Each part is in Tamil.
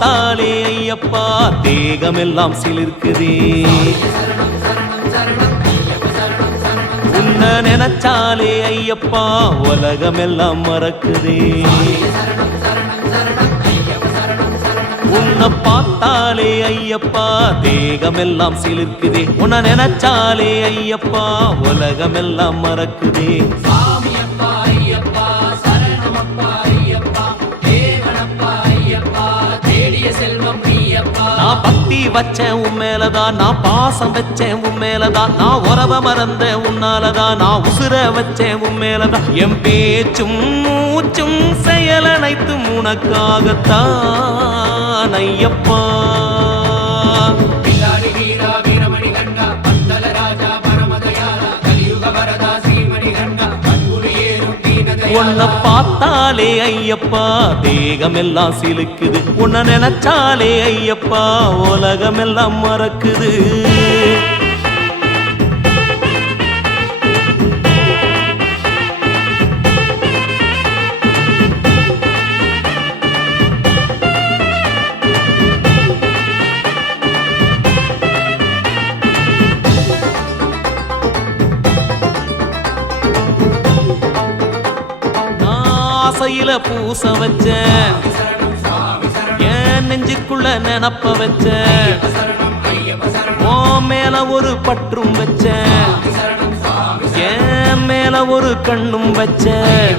பார்த்தாலே ஐயப்பா தேகமெல்லாம் சிலிர்க்குதே. உன்னை நினைச்சாலே ஐயப்பா உலகமெல்லாம் மறக்குதே. உன்னை பார்த்தாலே ஐயப்பா தேகமெல்லாம் சிலிர்க்குதே. உன்னை நினைச்சாலே ஐயப்பா உலகமெல்லாம் மறக்குதே. நான் பக்தி வச்சேன் உன் மேலதான், நான் பாசம் வச்சேன் உன் மேலதான், நான் உறவ மறந்த உன்னாலதான், நான் உசுர வச்சேன் உன் மேலதான். என் பேச்சும் மூச்சும் செயல் அனைத்தும் உனக்காகத்தான் ஐயப்பா. உன்னை பார்த்தாலே ஐயப்பா தேகமெல்லாம் சிலுக்குது. உன்னை நினைச்சாலே ஐயப்பா உலகமெல்லாம் மறக்குது. ஆசையில பூச வச்சேன், என் நெஞ்சுக்குள்ள நினப்ப வச்சேன், ஓ மேல ஒரு பற்றும் வச்சேன், என் மேல ஒரு கண்ணும் வச்சேன்,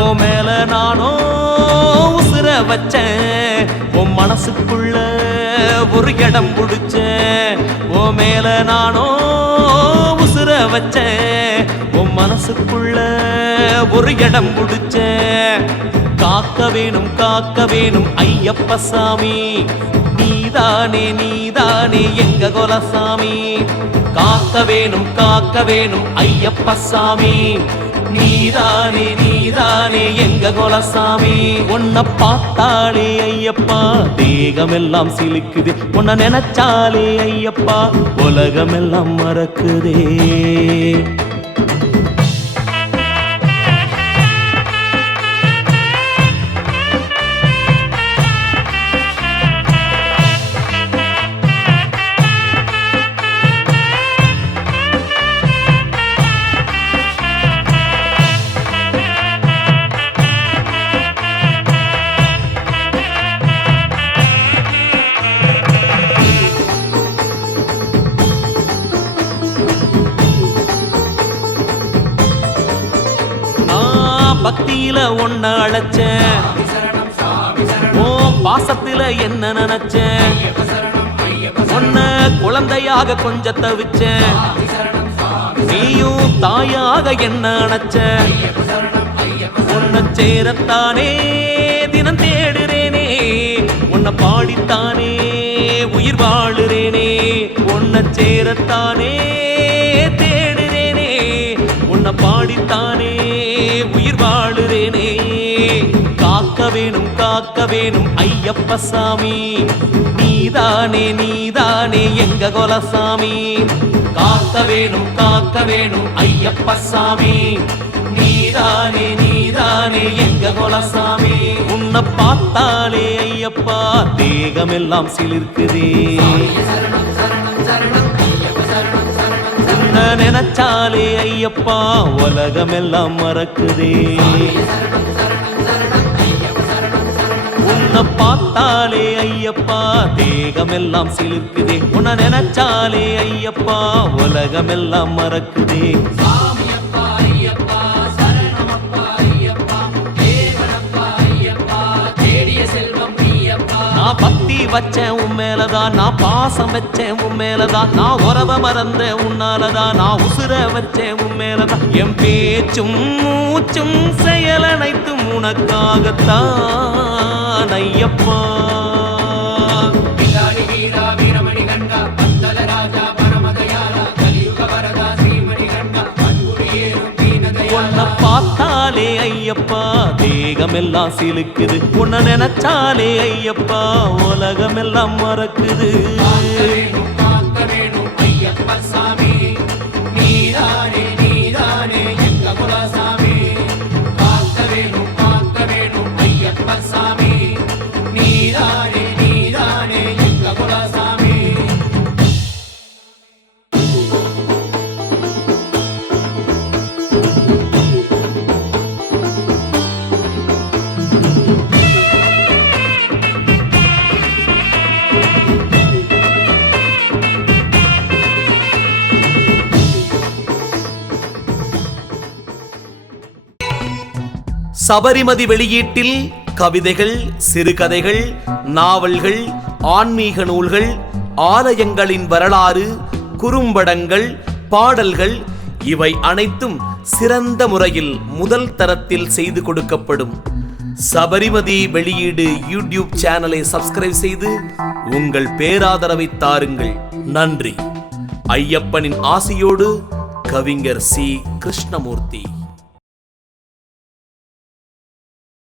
ஓ மேல நானோ உசுர வச்சேன், உன் மனசுக்குள்ள ஒரு இடம் பிடிச்சேன், ஓ மேல நானோ உசுர வச்சேன், உன் மனசுக்குள்ள ஒரு இடம் பிடிச்சேன். காக்க வேணும் ஐயப்ப சாமி, நீதானே நீதானே எங்க குலசாமி. காக்க வேணும் ஐயப்ப சாமி, நீதானே நீதானே எங்க குலசாமி. உன்னை பார்த்தாலே ஐயப்பா தேகமெல்லாம் சிலுக்குது. உன்னை நினைச்சாலே ஐயப்பா உலகமெல்லாம் மறக்குதே. பக்தியில ஒன்ன அழைச்சேன், ஓ பாசத்தில என்ன நினைச்சேன், ஒன்ன குழந்தையாக கொஞ்சம் தவிச்சேன், நீயும் தாயாக என்ன நினைச்ச. உன்னை சேரத்தானே தினம் தேடுறேனே, உன்னை பாடித்தானே உயிர் வாழுறேனே. உன்னை சேரத்தானே தேடுறேனே, உன்னை பாடித்தானே உயிர் வாழுறேனே. காக்க வேணும் ஐயப்ப சாமி, நீதானே நீதானே எங்க குலசாமி. காக்க வேணும் ஐயப்ப சாமி, நீதானே நீதானே எங்க குலசாமி. உன்னை பார்த்தாலே ஐயப்பா தேகமெல்லாம் சிலிர்க்குதே. உன்னை நினைச்சாலே ஐயப்பா உலகமெல்லாம் மறக்குதே. உன்னை பார்த்தாலே ஐயப்பா தேகமெல்லாம் சிலிர்க்குதே. உன்னை நினைச்சாலே ஐயப்பா உலகமெல்லாம் மறக்குதே. நான் பக்தி வச்சேன் உன் மேலதான், நான் பாசம் வச்சேன் உன் மேலதான், நான் உறவ மறந்த உன்னாலதான், நான் உசுர வச்சேன் உன் மேலதான். என் பேச்சும் மூச்சும் செயல் அனைத்தும் உனக்காகத்தான் ஐயப்பா. உன்னை பார்த்தாலே ஐயப்பா தேகமெல்லாம் சிலுக்குது. உன்னை நினைச்சாலே ஐயப்பா உலகமெல்லாம் மறக்குது. நீ சபரிமதி வெளியீட்டில் கவிதைகள், சிறுகதைகள், நாவல்கள், ஆன்மீக நூல்கள், ஆலயங்களின் வரலாறு, குறும்படங்கள், பாடல்கள் இவை அனைத்தும் சிறந்த முறையில் முதல் தரத்தில் செய்து கொடுக்கப்படும். சபரிமதி வெளியீடு யூடியூப் சேனலை சப்ஸ்கிரைப் செய்து உங்கள் பேராதரவை தாருங்கள். நன்றி. ஐயப்பனின் ஆசியோடு கவிஞர் சி. கிருஷ்ணமூர்த்தி.